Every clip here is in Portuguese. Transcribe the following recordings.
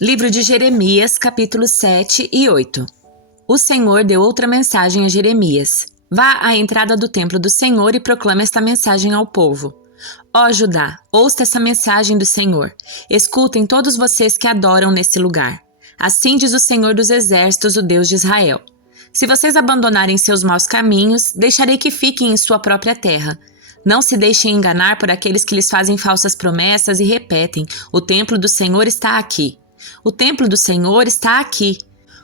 Livro de Jeremias, capítulos 7 e 8. O Senhor deu outra mensagem a Jeremias. Vá à entrada do templo do Senhor e proclame esta mensagem ao povo. Ó Judá, ouça essa mensagem do Senhor. Escutem todos vocês que adoram nesse lugar. Assim diz o Senhor dos Exércitos, o Deus de Israel. Se vocês abandonarem seus maus caminhos, deixarei que fiquem em sua própria terra. Não se deixem enganar por aqueles que lhes fazem falsas promessas e repetem: o templo do Senhor está aqui. O templo do Senhor está aqui.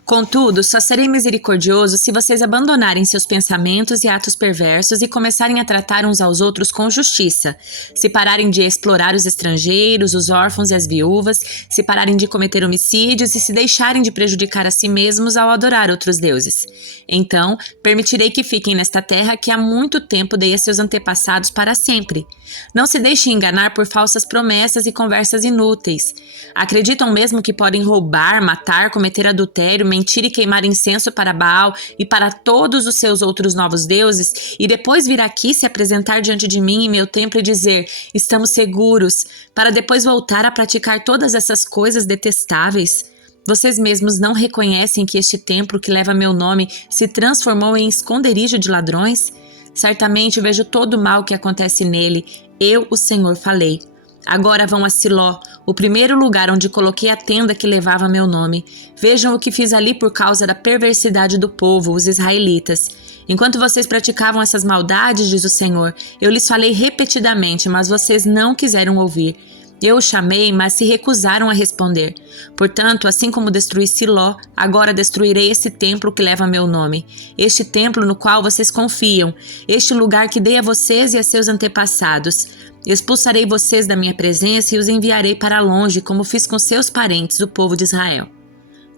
Contudo, só serei misericordioso se vocês abandonarem seus pensamentos e atos perversos e começarem a tratar uns aos outros com justiça, se pararem de explorar os estrangeiros, os órfãos e as viúvas, se pararem de cometer homicídios e se deixarem de prejudicar a si mesmos ao adorar outros deuses. Então, permitirei que fiquem nesta terra que há muito tempo dei a seus antepassados para sempre. Não se deixem enganar por falsas promessas e conversas inúteis. Acreditam mesmo que podem roubar, matar, cometer adultério, mentir e queimar incenso para Baal e para todos os seus outros novos deuses, e depois vir aqui se apresentar diante de mim em meu templo e dizer: estamos seguros, para depois voltar a praticar todas essas coisas detestáveis? Vocês mesmos não reconhecem que este templo que leva meu nome se transformou em esconderijo de ladrões? Certamente vejo todo o mal que acontece nele. Eu, o Senhor, falei. Agora vão a Siló, o primeiro lugar onde coloquei a tenda que levava meu nome. Vejam o que fiz ali por causa da perversidade do povo, os israelitas. Enquanto vocês praticavam essas maldades, diz o Senhor, eu lhes falei repetidamente, mas vocês não quiseram ouvir. Eu os chamei, mas se recusaram a responder. Portanto, assim como destruí Siló, agora destruirei esse templo que leva meu nome, este templo no qual vocês confiam, este lugar que dei a vocês e a seus antepassados. Expulsarei vocês da minha presença e os enviarei para longe, como fiz com seus parentes, o povo de Israel.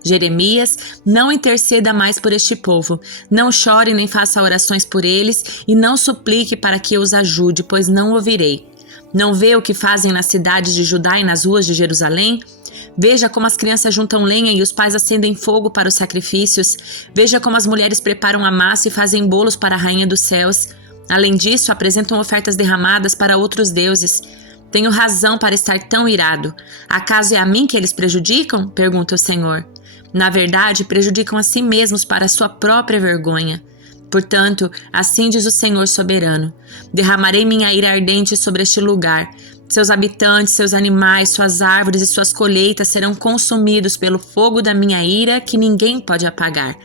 Jeremias, não interceda mais por este povo, não chore nem faça orações por eles e não suplique para que eu os ajude, pois não ouvirei. Não vê o que fazem nas cidades de Judá e nas ruas de Jerusalém? Veja como as crianças juntam lenha e os pais acendem fogo para os sacrifícios. Veja como as mulheres preparam a massa e fazem bolos para a rainha dos céus. Além disso, apresentam ofertas derramadas para outros deuses. Tenho razão para estar tão irado. Acaso é a mim que eles prejudicam? Pergunta o Senhor. Na verdade, prejudicam a si mesmos para a sua própria vergonha. Portanto, assim diz o Senhor soberano: derramarei minha ira ardente sobre este lugar. Seus habitantes, seus animais, suas árvores e suas colheitas serão consumidos pelo fogo da minha ira que ninguém pode apagar.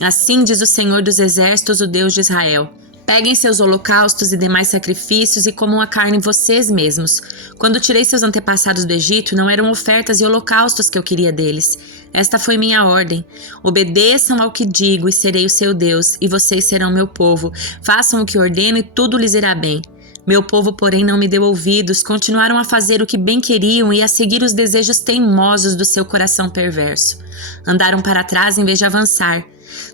Assim diz o Senhor dos Exércitos, o Deus de Israel. Peguem seus holocaustos e demais sacrifícios e comam a carne vocês mesmos. Quando tirei seus antepassados do Egito, não eram ofertas e holocaustos que eu queria deles. Esta foi minha ordem. Obedeçam ao que digo e serei o seu Deus, e vocês serão meu povo. Façam o que ordeno e tudo lhes irá bem. Meu povo, porém, não me deu ouvidos, continuaram a fazer o que bem queriam e a seguir os desejos teimosos do seu coração perverso. Andaram para trás em vez de avançar.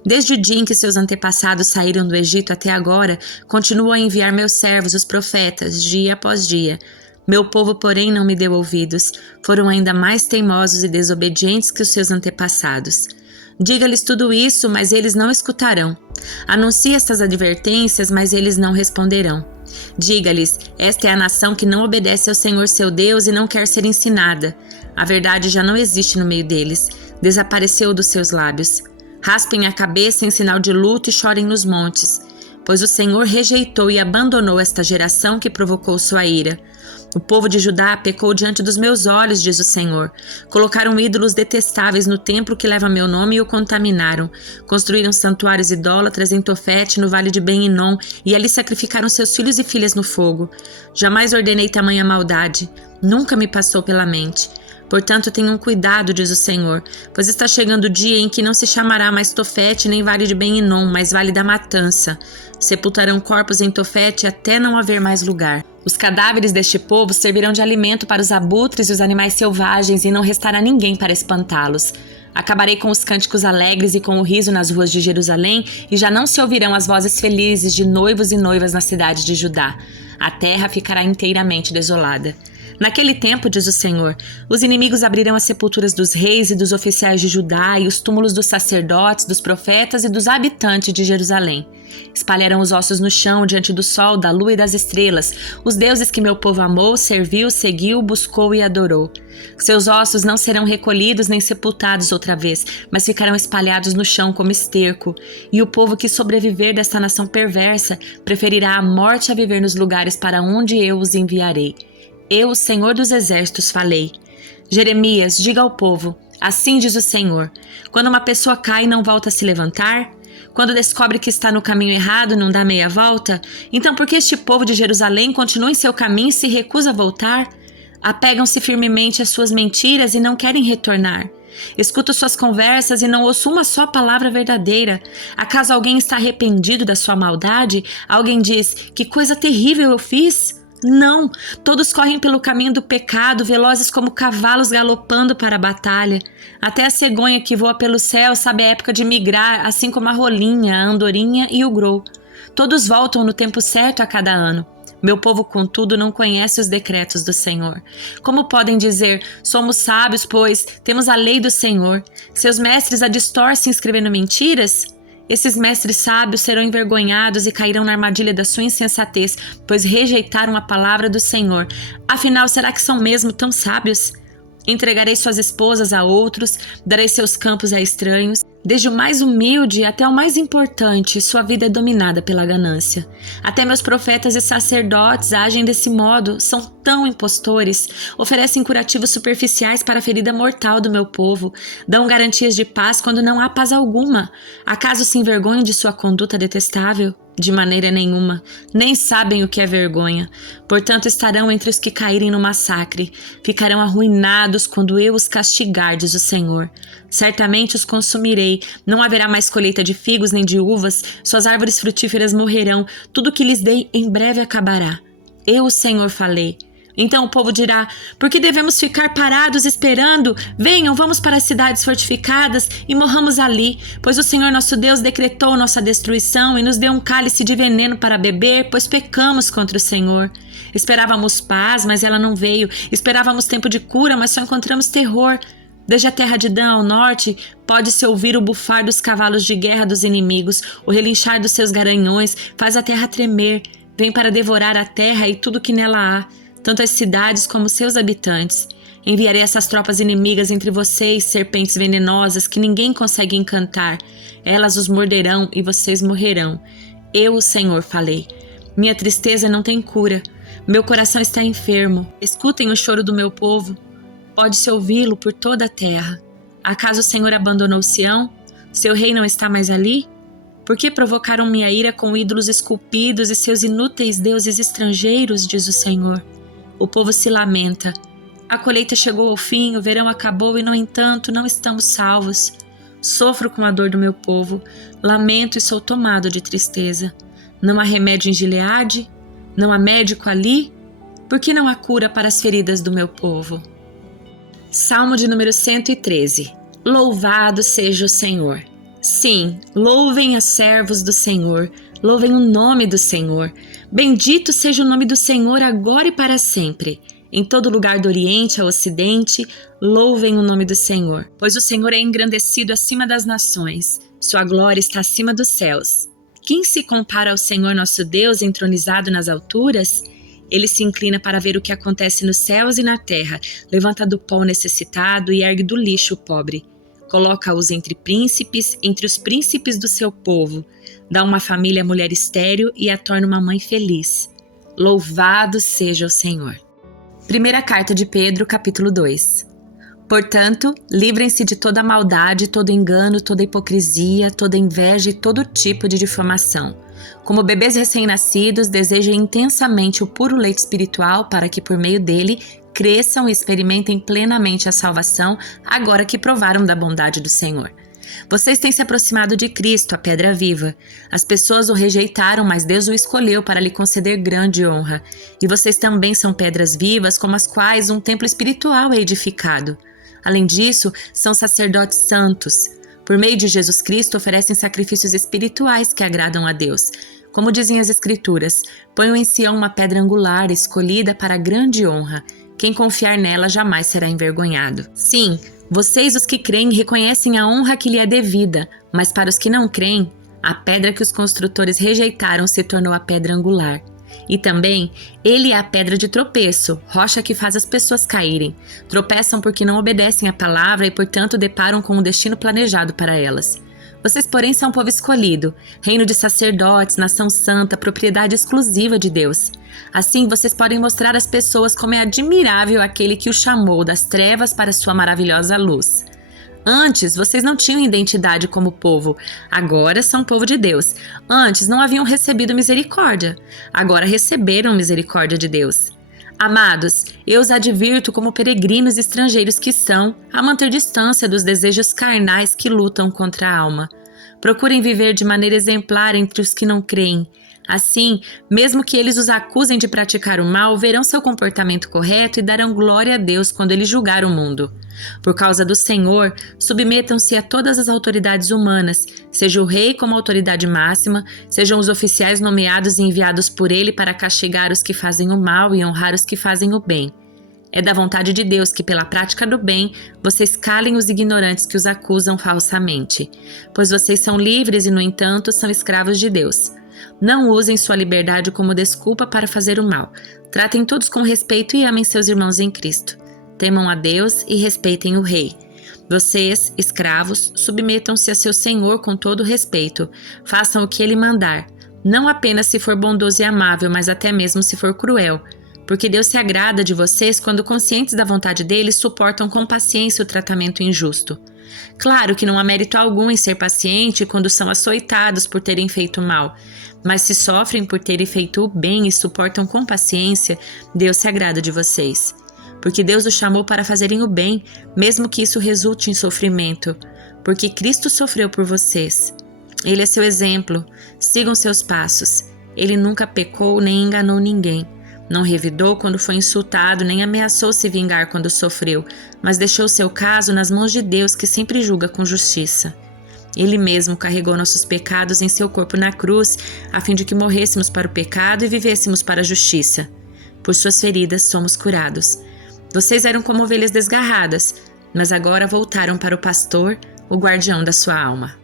Desde o dia em que seus antepassados saíram do Egito até agora, continuo a enviar meus servos, os profetas, dia após dia. Meu povo, porém, não me deu ouvidos. Foram ainda mais teimosos e desobedientes que os seus antepassados. Diga-lhes tudo isso, mas eles não escutarão. Anuncie estas advertências, mas eles não responderão. Diga-lhes: esta é a nação que não obedece ao Senhor seu Deus e não quer ser ensinada. A verdade já não existe no meio deles, desapareceu dos seus lábios. Raspem a cabeça em sinal de luto e chorem nos montes, pois o Senhor rejeitou e abandonou esta geração que provocou sua ira. O povo de Judá pecou diante dos meus olhos, diz o Senhor. Colocaram ídolos detestáveis no templo que leva meu nome e o contaminaram. Construíram santuários idólatras em Tofete, no vale de Ben-Hinom, e ali sacrificaram seus filhos e filhas no fogo. Jamais ordenei tamanha maldade, nunca me passou pela mente. Portanto, tenham cuidado, diz o Senhor, pois está chegando o dia em que não se chamará mais Tofete nem vale de Ben-Hinom, mas vale da matança. Sepultarão corpos em Tofete até não haver mais lugar. Os cadáveres deste povo servirão de alimento para os abutres e os animais selvagens e não restará ninguém para espantá-los. Acabarei com os cânticos alegres e com o riso nas ruas de Jerusalém e já não se ouvirão as vozes felizes de noivos e noivas na cidade de Judá. A terra ficará inteiramente desolada. Naquele tempo, diz o Senhor, os inimigos abrirão as sepulturas dos reis e dos oficiais de Judá e os túmulos dos sacerdotes, dos profetas e dos habitantes de Jerusalém. Espalharão os ossos no chão diante do sol, da lua e das estrelas, os deuses que meu povo amou, serviu, seguiu, buscou e adorou. Seus ossos não serão recolhidos nem sepultados outra vez, mas ficarão espalhados no chão como esterco. E o povo que sobreviver desta nação perversa preferirá a morte a viver nos lugares para onde eu os enviarei. Eu, o Senhor dos Exércitos, falei. Jeremias, diga ao povo, assim diz o Senhor, quando uma pessoa cai e não volta a se levantar, quando descobre que está no caminho errado, não dá meia volta, então por que este povo de Jerusalém continua em seu caminho e se recusa a voltar? Apegam-se firmemente às suas mentiras e não querem retornar. Escuto suas conversas e não ouço uma só palavra verdadeira. Acaso alguém está arrependido da sua maldade? Alguém diz, que coisa terrível eu fiz? Não, todos correm pelo caminho do pecado, velozes como cavalos galopando para a batalha. Até a cegonha que voa pelo céu sabe a época de migrar, assim como a rolinha, a andorinha e o grou. Todos voltam no tempo certo a cada ano. Meu povo, contudo, não conhece os decretos do Senhor. Como podem dizer, somos sábios, pois temos a lei do Senhor? Seus mestres a distorcem escrevendo mentiras? Esses mestres sábios serão envergonhados e cairão na armadilha da sua insensatez, pois rejeitaram a palavra do Senhor. Afinal, será que são mesmo tão sábios? Entregarei suas esposas a outros, darei seus campos a estranhos. Desde o mais humilde até o mais importante, sua vida é dominada pela ganância. Até meus profetas e sacerdotes agem desse modo, são tão impostores, oferecem curativos superficiais para a ferida mortal do meu povo, dão garantias de paz quando não há paz alguma. Acaso se envergonham de sua conduta detestável? De maneira nenhuma, nem sabem o que é vergonha. Portanto, estarão entre os que caírem no massacre. Ficarão arruinados quando eu os castigar, diz o Senhor. Certamente os consumirei. Não haverá mais colheita de figos nem de uvas. Suas árvores frutíferas morrerão. Tudo que lhes dei em breve acabará. Eu, o Senhor, falei. Então o povo dirá, por que devemos ficar parados esperando? Venham, vamos para as cidades fortificadas e morramos ali, pois o Senhor nosso Deus decretou nossa destruição e nos deu um cálice de veneno para beber, pois pecamos contra o Senhor. Esperávamos paz, mas ela não veio. Esperávamos tempo de cura, mas só encontramos terror. Desde a terra de Dan ao norte, pode-se ouvir o bufar dos cavalos de guerra dos inimigos, o relinchar dos seus garanhões, faz a terra tremer. Vem para devorar a terra e tudo que nela há, tanto as cidades como seus habitantes. Enviarei essas tropas inimigas entre vocês, serpentes venenosas que ninguém consegue encantar. Elas os morderão e vocês morrerão. Eu, o Senhor, falei. Minha tristeza não tem cura. Meu coração está enfermo. Escutem o choro do meu povo. Pode-se ouvi-lo por toda a terra. Acaso o Senhor abandonou Sião? Seu rei não está mais ali? Por que provocaram minha ira com ídolos esculpidos e seus inúteis deuses estrangeiros, diz o Senhor? O povo se lamenta. A colheita chegou ao fim, o verão acabou e, no entanto, não estamos salvos. Sofro com a dor do meu povo, lamento e sou tomado de tristeza. Não há remédio em Gileade? Não há médico ali? Por que não há cura para as feridas do meu povo? Salmo de número 113. Louvado seja o Senhor. Sim, louvem os servos do Senhor, louvem o nome do Senhor. Bendito seja o nome do Senhor agora e para sempre. Em todo lugar do Oriente ao Ocidente, louvem o nome do Senhor. Pois o Senhor é engrandecido acima das nações, sua glória está acima dos céus. Quem se compara ao Senhor nosso Deus entronizado nas alturas? Ele se inclina para ver o que acontece nos céus e na terra, levanta do pó o necessitado e ergue do lixo o pobre. Coloca-os entre príncipes, entre os príncipes do seu povo. Dá uma família à mulher estéril e a torna uma mãe feliz. Louvado seja o Senhor. Primeira carta de Pedro, capítulo 2. Portanto, livrem-se de toda maldade, todo engano, toda hipocrisia, toda inveja e todo tipo de difamação. Como bebês recém-nascidos, desejem intensamente o puro leite espiritual para que, por meio dele, cresçam e experimentem plenamente a salvação, agora que provaram da bondade do Senhor. Vocês têm se aproximado de Cristo, a pedra viva. As pessoas o rejeitaram, mas Deus o escolheu para lhe conceder grande honra. E vocês também são pedras vivas, como as quais um templo espiritual é edificado. Além disso, são sacerdotes santos. Por meio de Jesus Cristo, oferecem sacrifícios espirituais que agradam a Deus. Como dizem as Escrituras, ponham em Sião uma pedra angular, escolhida para grande honra. Quem confiar nela jamais será envergonhado. Sim, vocês, os que creem, reconhecem a honra que lhe é devida, mas para os que não creem, a pedra que os construtores rejeitaram se tornou a pedra angular. E também, ele é a pedra de tropeço, rocha que faz as pessoas caírem. Tropeçam porque não obedecem à palavra e, portanto, deparam com um destino planejado para elas. Vocês, porém, são povo escolhido, reino de sacerdotes, nação santa, propriedade exclusiva de Deus. Assim, vocês podem mostrar às pessoas como é admirável aquele que o chamou das trevas para sua maravilhosa luz. Antes, vocês não tinham identidade como povo, agora são povo de Deus. Antes, não haviam recebido misericórdia, agora receberam misericórdia de Deus. Amados, eu os advirto como peregrinos estrangeiros que são, a manter distância dos desejos carnais que lutam contra a alma. Procurem viver de maneira exemplar entre os que não creem. Assim, mesmo que eles os acusem de praticar o mal, verão seu comportamento correto e darão glória a Deus quando ele julgar o mundo. Por causa do Senhor, submetam-se a todas as autoridades humanas, seja o rei como autoridade máxima, sejam os oficiais nomeados e enviados por ele para castigar os que fazem o mal e honrar os que fazem o bem. É da vontade de Deus que, pela prática do bem, vocês calem os ignorantes que os acusam falsamente, pois vocês são livres e, no entanto, são escravos de Deus. Não usem sua liberdade como desculpa para fazer o mal. Tratem todos com respeito e amem seus irmãos em Cristo. Temam a Deus e respeitem o Rei. Vocês, escravos, submetam-se a seu Senhor com todo respeito. Façam o que ele mandar, não apenas se for bondoso e amável, mas até mesmo se for cruel. Porque Deus se agrada de vocês quando, conscientes da vontade dele, suportam com paciência o tratamento injusto. Claro que não há mérito algum em ser paciente quando são açoitados por terem feito mal, mas se sofrem por terem feito o bem e suportam com paciência, Deus se agrada de vocês. Porque Deus os chamou para fazerem o bem, mesmo que isso resulte em sofrimento, porque Cristo sofreu por vocês. Ele é seu exemplo, sigam seus passos. Ele nunca pecou nem enganou ninguém. Não revidou quando foi insultado, nem ameaçou se vingar quando sofreu, mas deixou seu caso nas mãos de Deus, que sempre julga com justiça. Ele mesmo carregou nossos pecados em seu corpo na cruz, a fim de que morrêssemos para o pecado e vivêssemos para a justiça. Por suas feridas somos curados. Vocês eram como ovelhas desgarradas, mas agora voltaram para o pastor, o guardião da sua alma.